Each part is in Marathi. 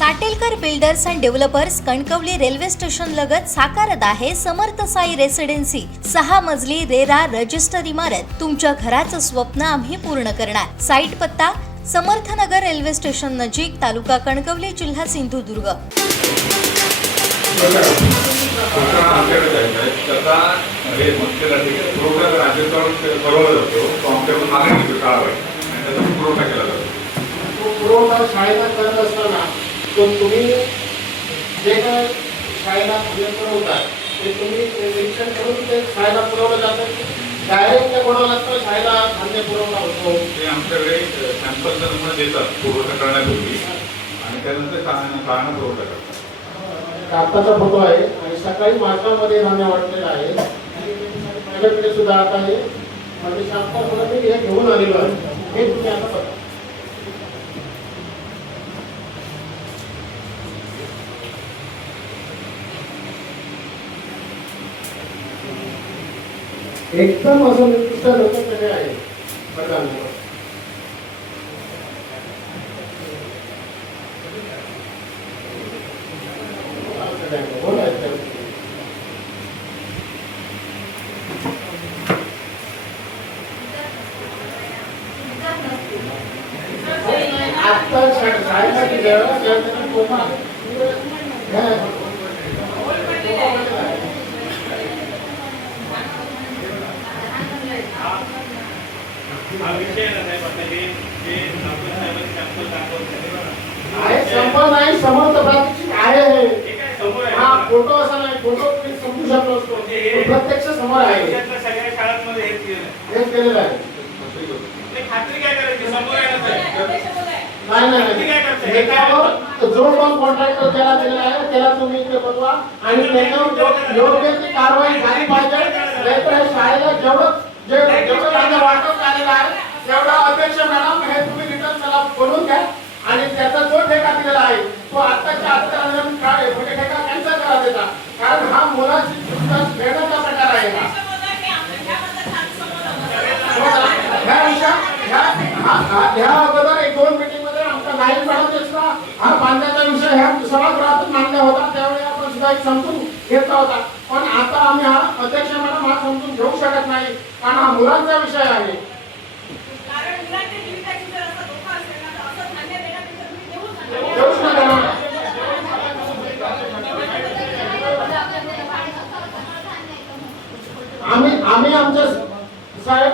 Satelkar builders and developers Kankavli railway station लगत साकारत आहे समर्थ साई रेसिडेन्सी 6 मजली रेरा रजिस्टर इमारत। तुमच्या घराचं स्वप्न आम्ही पूर्ण करणार। साईट पत्ता समर्थनगर रेल्वे स्टेशन नजीक, तालुका कणकवली, जिल्हा सिंधुदुर्ग। पुरवठा शाळेला करत असताना तुम्ही जे काय शाळेला पुरवतात ते तुम्ही निरीक्षण करून ते शाळेला पुरवलं जातं, डायरेक्ट ते बनवलं लागतं शाळेला धान्य पुरवठा होतो। ते आमच्याकडे सॅम्पलचा नमुना देतात पुरवठा करण्यापूर्वी आणि त्यानंतर कारणं पुरवठा करतात। आत्ताचा फोटो आहे आणि सकाळी मार्गामध्ये धान्य वाटलेलं आहे। माझ्याकडे सुद्धा आता हे म्हणजे शास्त्र मी हे घेऊन आलेलो आहे, हे तुम्ही आता बघा। एकदम असं निकृष्ट लोकप्रिय आहे प्रधानमंत्री। आता शाळेला संपन्न नाही, समर्थ प्रात्यक्षिक आहे। हा फोटो असा नाही, फोटो समजू शकलो असतो, प्रत्यक्ष समोर आहे। सगळ्या शाळांमध्ये हेच केलेलं आहे। खात्री काय करायची? समोर नाही एकावर जो पण कॉन्ट्रॅक्टर त्याला दिलेला आहे त्याला तुम्ही इथे बघवा आणि त्याच्यावर योग्य ती कारवाई झाली पाहिजे। नाहीतर हे शाळेला जेवढं धान्य वाटप झालेलं आहे तेवढा अध्यक्ष मॅडम हे तुम्ही रिटर्न त्याला बोलून घ्या आणि त्याचा जो ठेका दिलेला आहे तो आत्ताच्या आत्ता म्हणजे ठेका कॅन्सल करा देता, कारण हा मुलाची विश्वास घेण्याचा प्रकार आहे। ह्या अगोदर 1-2 मीटिंग मध्ये आमचा लाईन मॅडम हा बांधण्याचा विषय ह्या सभागृहातून मांडला होता, त्यावेळी आपण सुद्धा एक समजून घेतला होता। पण आता आम्ही हा अध्यक्ष मॅडम हा समजून घेऊ शकत नाही, कारण हा मुलांचा विषय आहे।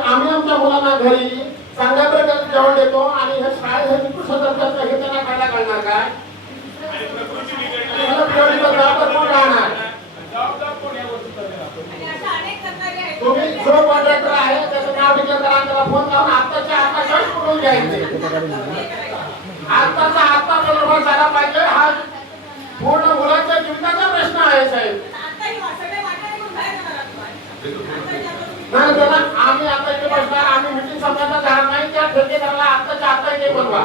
आम्ही आमच्या मुलांना घरी चांगल्या प्रकारचे जेवण देतो आणि हे शाळेत हे निकृष्ट दर्जाचं हे त्यांना खायला घालणार काय? तुम्ही जो कॉन्ट्रॅक्टर आहे त्याचं नाव डिक्लेअर करा, त्याला फोन लावून आत्ताच्या आता जॉईन करून घ्यायचे। आत्ताचा आत्ता बरोबर झाला पाहिजे, हा पूर्ण मुलाच्या जीवनाचा प्रश्न आहे साहेब। नाही त्याला आम्ही आता इथे बसणार, आम्ही मीटिंग संपल्यानंतर जाणार नाही, त्या ठेकेदाराला आत्ताच्या आत्ता इथे बोलवा।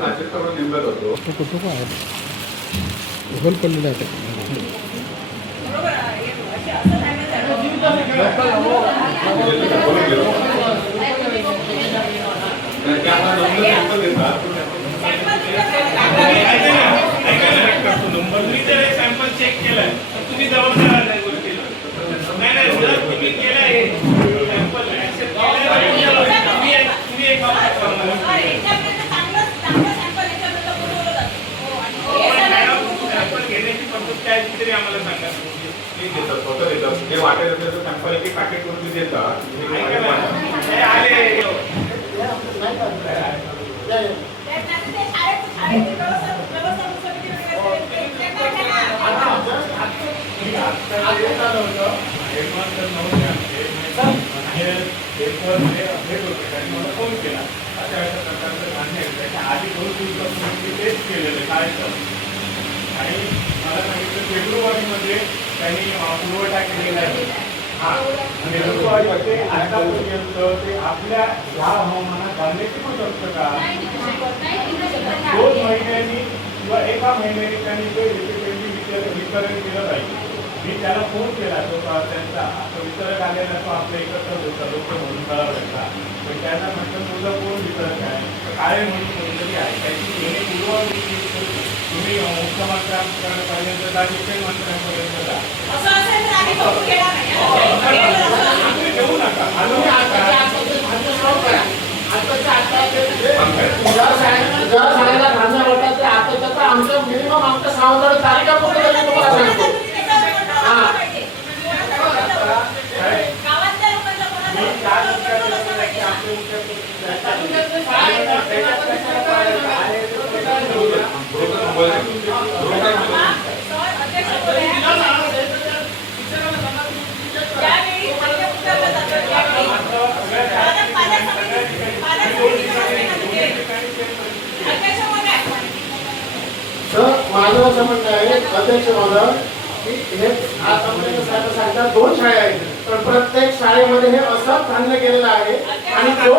नाशिककडून निघत होतो तुम्ही जर सॅम्पल चेक केलाय तर तुम्ही जबाबदार आहात गोष्टीला। नाही जर तुम्ही केलाय सॅम्पल ऍक्सेप्ट केलं तुम्ही एक सॅम्पल घेण्याची पद्धत काय तरी आम्हाला सांगा। स्वतः देतात हे वाटेल तर सॅम्पल एक पॅकेट वरती देतात। फोन केला अशा प्रकारचं धान्य आधी 2 दिवसापूर्वी टेस्ट केलेलं काय आणि मला सांगितलं फेब्रुवारीमध्ये त्यांनी पुरवठा केलेला आहे। फेब्रुवारी आतापर्यंत ते आपल्या ह्या हवामानात धान्य टिकू शकतं का? 2 महिन्यांनी किंवा 1 महिन्याने त्यांनी ते वितरण केलं पाहिजे। मी त्याला फोन केला, तो त्यांचा वितरक आलेला तो आपल्या एकत्र होता लोक म्हणून कळवला त्यांना म्हटलं मुलं कोण विचारत आहे काय म्हणून कोणतरी आहे त्याची घेणे पूर्ववृत्ती तुम्ही मुख्यमंत्र्यांपर्यंत जा मुख्यमंत्र्यांपर्यंत जा तुम्ही देऊ नका ज्या शाळेला धान्य वाटतात ते आता आमच्या मिनिमम आमच्या 6 तारखेपुरतं तरी तुम्हाला सांगतो. माझं असं म्हणणं आहे अध्यक्ष महोदय की हे सांगतात 2 शाळा आहेत पण प्रत्येक शाळेमध्ये हे असं धान्य केलेलं आहे आणि जो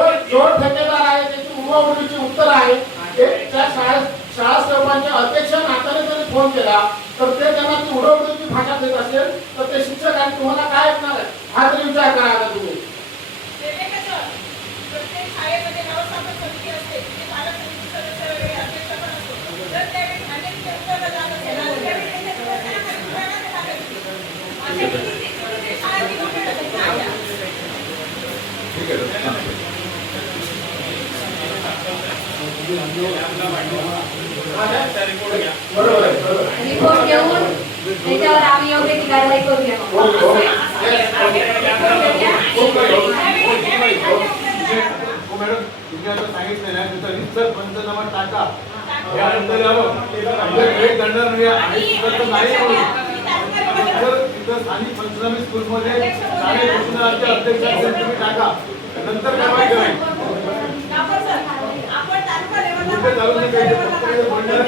ठेकेदार आहे त्याची उडवाउडवीची उत्तर आहे ते त्या शाळा स्टाफांच्या अध्यक्ष नात्याने जरी फोन केला तर ते त्यांना ती उडवाउडवीची भाषा देत असेल तर ते शिक्षक आणि तुम्हाला काय ऐकणार आहे हा तरी विचार करा आता तुम्ही. बरोबर आहे. रिपोर्ट घेऊन त्याच्यावर आम्ही योग्य ती कारवाई करूया. मॅडम तुम्ही आता सांगितलं ना तिथं रितसर पंचनामा टाका यानंतर दंड नाही तिथं स्थानिक पंचनामे स्कूलमध्ये शालेय शिक्षणाचे अध्यक्ष असेल तुम्ही टाका नंतर कारवाई करायची. कुठे चालू नाही पाहिजे फक्त मंडळात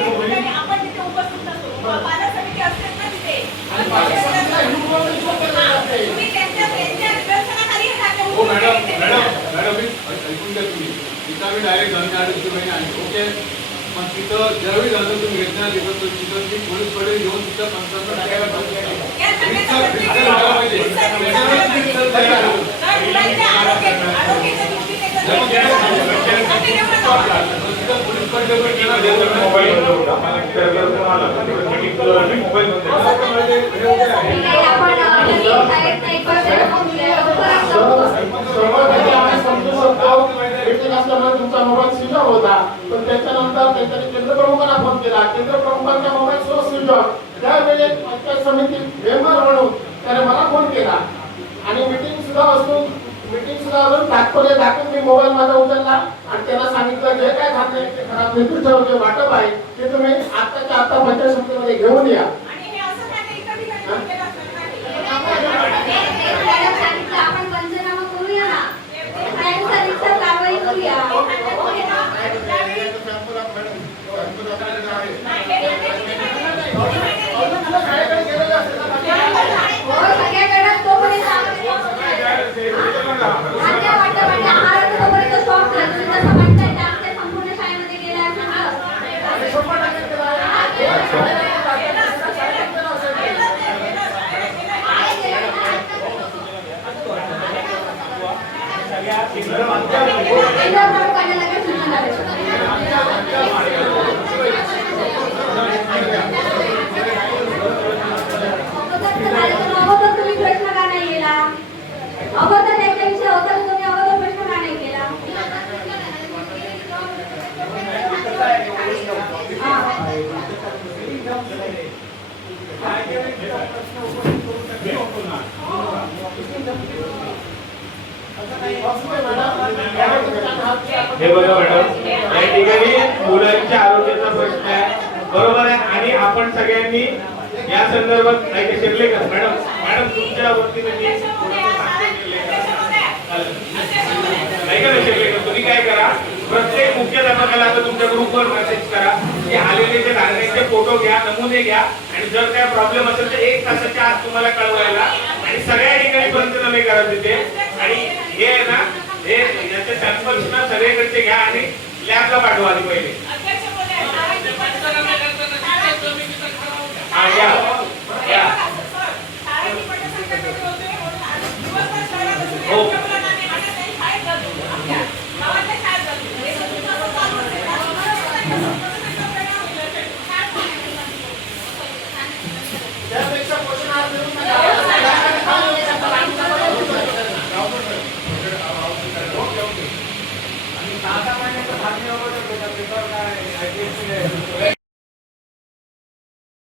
हो मॅडम ऐकून घ्या तुम्ही तिथं आम्ही डायरेक्ट धनगाडी आणि ओके पण तिथं ज्यावेळी झालं तुम्ही घेतल्या तिथं ती पोलीस कडे घेऊन तिथं पंचांना टाकायला तुमचा मोबाईल स्विच ऑफ होता पण त्याच्यानंतर त्यांनी केंद्र प्रमुखांना फोन केला केंद्र प्रमुखांचा मोबाईल स्विच ऑफ त्यावेळी पंचायत समिती मेंबर म्हणून त्याने मला फोन केला आणि मीटिंग सुद्धा तात्पर्य दाखवून मी मोबाईल माझा उचलला आणि त्यांना सांगितलं जे काय खाते ते खराब निर्दिष्ट जे वाटप आहे ते तुम्ही आत्ताच्या आत्ता पंचायत समितीमध्ये घेऊन या. आपण पंचनामा करूया ना त्यानुसार कारवाई करूया. तुम्ही प्रश्न का नाही केला अगोदर त्याच्याविषयी होता तुम्ही अगोदर प्रश्न का नाही केला. हे बघा मॅडम या ठिकाणी मुलांच्या आरोग्याचा प्रश्न आहे बरोबर आहे आणि आपण सगळ्यांनी या संदर्भात नाही का शिरले का मॅडम तुमच्या वतीने नाही का शिरले का तुम्ही काय करा प्रत्येक मुख्याध्यापकाला आता तुमच्या ग्रुपवर मेसेज करा की आलेले जे धान्याचे फोटो घ्या नमुने घ्या आणि जर काय प्रॉब्लेम असेल तर 1 तासाच्या आत तुम्हाला कळवायला आणि सगळ्या ठिकाणी पंचनामे करा तिथे आणि हे आहे ना हे याचे सॅम्पल्स ना सगळीकडचे घ्या आणि लॅबला पाठवा आधी पहिले हो 6 महिन्याचं धान्य अगोदर होतं, त्याच्यावर काय ITC नाही.